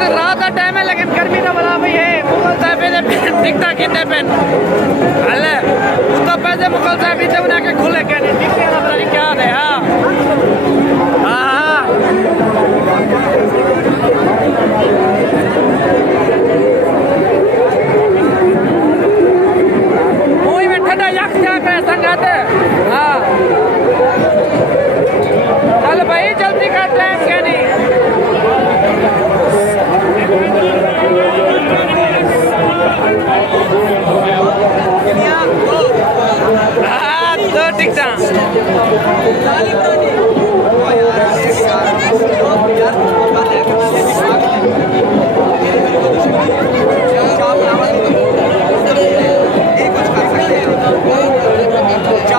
रात का टाइम है लेकिन गर्मी तो बड़ा भाई है। मुगल साहब दिखता कितने पेन अल्ले तो पैसे मुगल साहब इतने बना के खुले क्या नहीं दिखते ना पता नहीं क्या है। हाँ हाँ मुँह में ठंडा यक क्या करे संगाते। हाँ चल भाई जल्दी कर टाइम क्या नहीं। दो टिकटा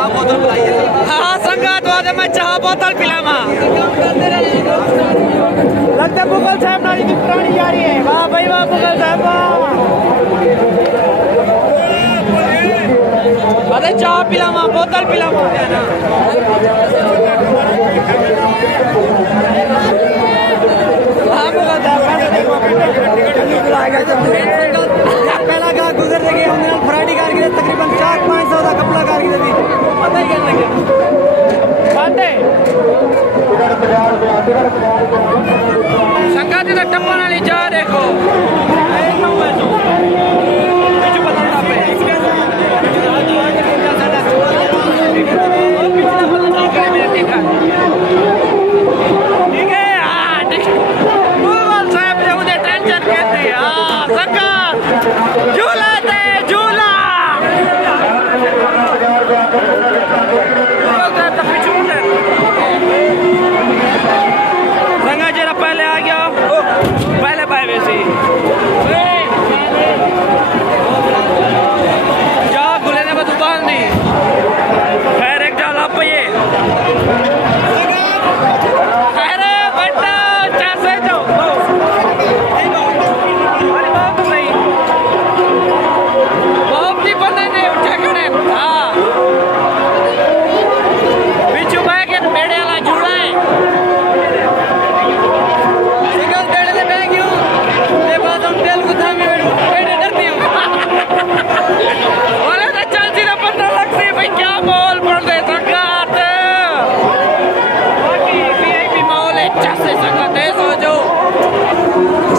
हाँ संगात वादे में चाह बोतल पिलामा लगता है मुगल साहब नारी की पुरानी यारी है। वाह भाई वाह मुगल साहब अरे चाह पिलामा बोतल पिलामा हाँ मुगल साहब पहला गाँव गुजर गए हमने फ्राइडे कार की तकरीबन 400-500 का कपड़ा कार की थी पता ही करने के बातें संगाती का टप्पा वाली जा देखो ठीक है मुगल साहब ने मुझे टेंशन कहते हैं। हाँ सरकार झूला दे झूला संगा जरा पहले आ गया पहले पाए वैसे जा गुलेने में दुकान नहीं खैर एक डाल आप ये अरे बेटा कैसे जाओ अरे बाप नहीं बाप नहीं बने नहीं उठे खड़े। हाँ बिच्छू भाई के बेड़े वाला जुड़ा है सिगल बेड़े ले बैग क्यों ये बात हम तेल गुथा में बेड़े डरती हूँ अरे तो चल सीधा पता लगती भाई क्या माहौल पड़ दे संगात बाकी वीआईपी माहौल है चस्से संगात है सोचो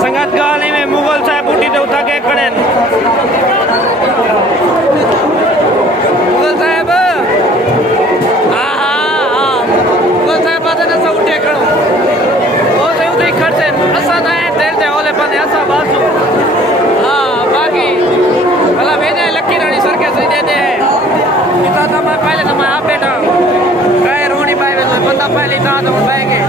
संगात गाली में मुगल साहब बूटी दे उठा के खड़े मुगल साहब हाँ हाँ हाँ मुगल साहब बात है ना सब उठे खड़ो वो तो उधर ही खड़ते असा ना है तेल दे ओले पने असा बाजू। हाँ बाकी भला भेजे लक्की रानी सर के सही देते हैं इतना तो मैं पहले तो मैं आप बेटा कहे रोनी पाए बंदा पहले था तो बैठे